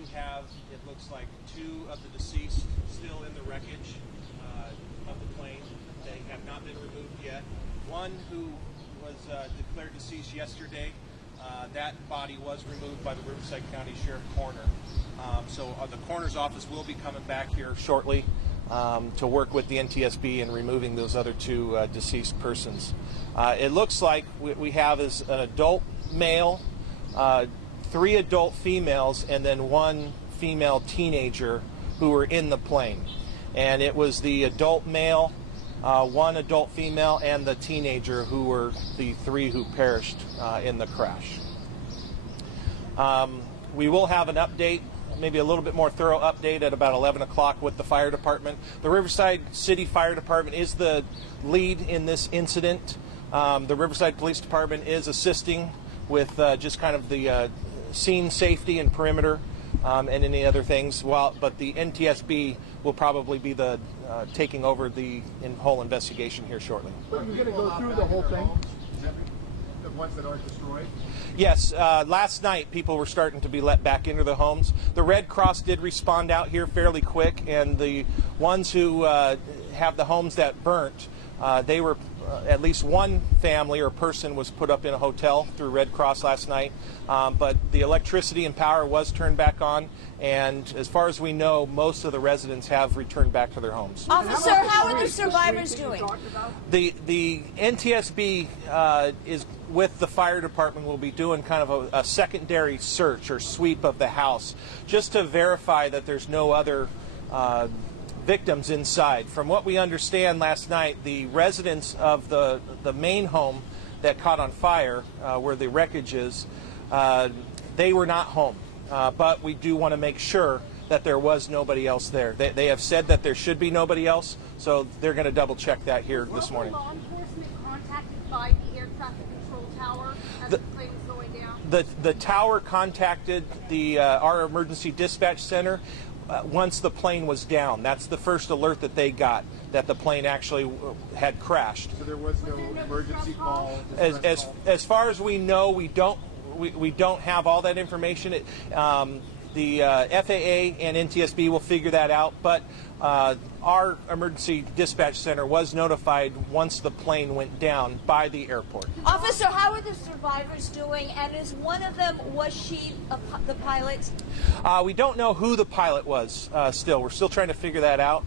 do have, it looks like, 2 of the deceased still in the wreckage of the plane. They have not been removed yet. One who was declared deceased yesterday, that body was removed by the Riverside County Sheriff Coroner. So the coroner's office will be coming back here shortly to work with the NTSB in removing those other 2 deceased persons. It looks like we have is an adult male, 3 adult females, and then 1 female teenager who were in the plane. And it was the adult male, 1 adult female, and the teenager who were the 3 who perished in the crash. We will have an update, maybe a little bit more thorough update at about 11 o'clock with the fire department. The Riverside City Fire Department is the lead in this incident. The Riverside Police Department is assisting with just kind of the scene safety and perimeter and any other things. But the NTSB will probably be the taking over the whole investigation here shortly. Are you going to go through the whole thing? The ones that aren't destroyed? Yes, last night people were starting to be let back into the homes. The Red Cross did respond out here fairly quick, and the ones who have the homes that burnt, they were at least 1 family or person was put up in a hotel through Red Cross last night, but the electricity and power was turned back on, and as far as we know, most of the residents have returned back to their homes. Officer, how are the survivors doing? The NTSB is with the fire department will be doing kind of a secondary search or sweep of the house just to verify that there's no other victims inside. From what we understand last night, the residents of the main home that caught on fire, where the wreckage is, they were not home. But we do want to make sure that there was nobody else there. They have said that there should be nobody else, so they're going to double check that here this morning. Were law enforcement contacted by the air traffic control tower as the plane was going down? The tower contacted our emergency dispatch center once the plane was down. That's the first alert that they got, that the plane actually had crashed. So there was no emergency call? As far as we know, we don't have all that information. The FAA and NTSB will figure that out, but our emergency dispatch center was notified once the plane went down by the airport. Officer, how are the survivors doing? And is one of them, was she the pilot? We don't know who the pilot was still. We're still trying to figure that out.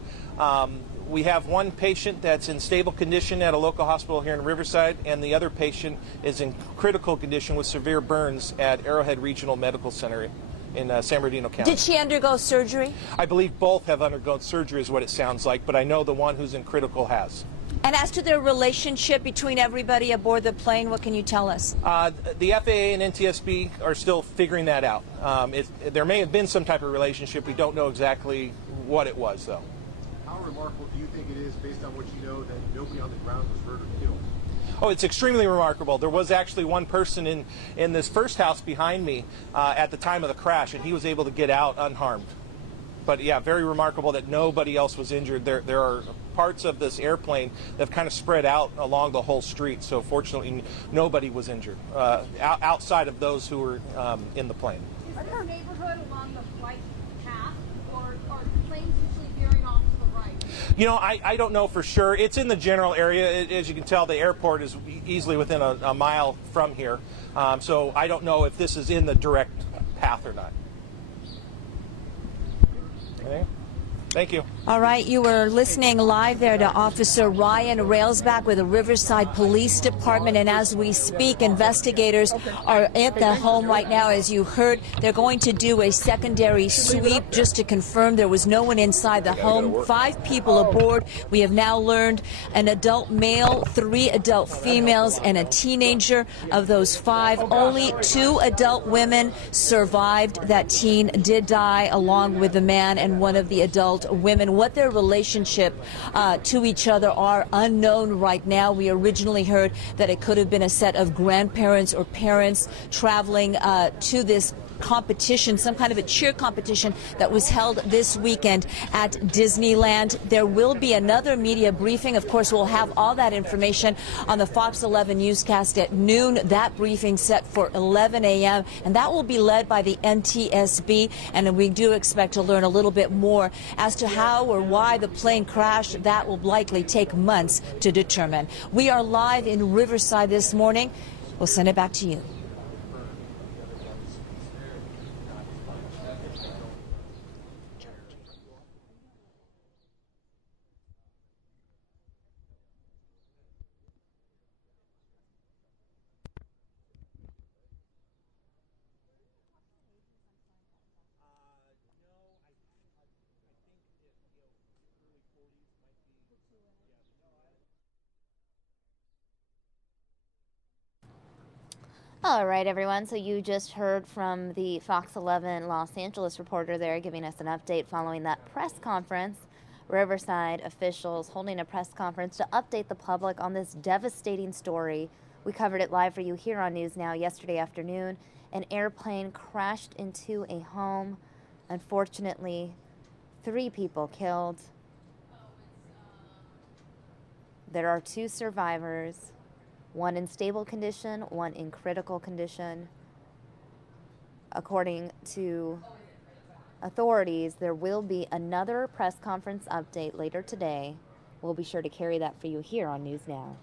We have 1 patient that's in stable condition at a local hospital here in Riverside, and the other patient is in critical condition with severe burns at Arrowhead Regional Medical Center in San Bernardino County. Did she undergo surgery? I believe both have undergone surgery is what it sounds like, but I know the one who's in critical has. And as to their relationship between everybody aboard the plane, what can you tell us? The FAA and NTSB are still figuring that out. There may have been some type of relationship. We don't know exactly what it was, though. How remarkable do you think it is, based on what you know, that nobody on the ground was hurt or killed? Oh, it's extremely remarkable. There was actually 1 person in this first house behind me at the time of the crash, and he was able to get out unharmed. But yeah, very remarkable that nobody else was injured. There are parts of this airplane that have kind of spread out along the whole street, so fortunately nobody was injured outside of those who were in the plane. Is there a neighborhood along the flight path, or are planes usually veering off to the right? You know, I don't know for sure. It's in the general area. As you can tell, the airport is easily within a mile from here. So I don't know if this is in the direct path or not. Okay. Thank you. All right, you were listening live there to Officer Ryan Railsback with the Riverside Police Department, and as we speak, investigators are at the home right now. As you heard, they're going to do a secondary sweep just to confirm there was no one inside the home. 5 people aboard. We have now learned an adult male, 3 adult females, and a teenager. Of those 5, only 2 adult women survived. That teen did die along with the man and one of the adult women. What their relationship to each other are unknown right now. We originally heard that it could have been a set of grandparents or parents traveling to this competition, some kind of a cheer competition that was held this weekend at Disneyland. There will be another media briefing. Of course, we'll have all that information on the Fox 11 newscast at noon. That briefing set for 11 a.m. and that will be led by the NTSB. And we do expect to learn a little bit more as to how or why the plane crashed. That will likely take months to determine. We are live in Riverside this morning. We'll send it back to you. All right, everyone. So you just heard from the Fox 11 Los Angeles reporter there giving us an update following that press conference. Riverside officials holding a press conference to update the public on this devastating story. We covered it live for you here on News Now yesterday afternoon. An airplane crashed into a home. Unfortunately, 3 people killed. There are 2 survivors. 1 in stable condition, 1 in critical condition. According to authorities, there will be another press conference update later today. We'll be sure to carry that for you here on News Now.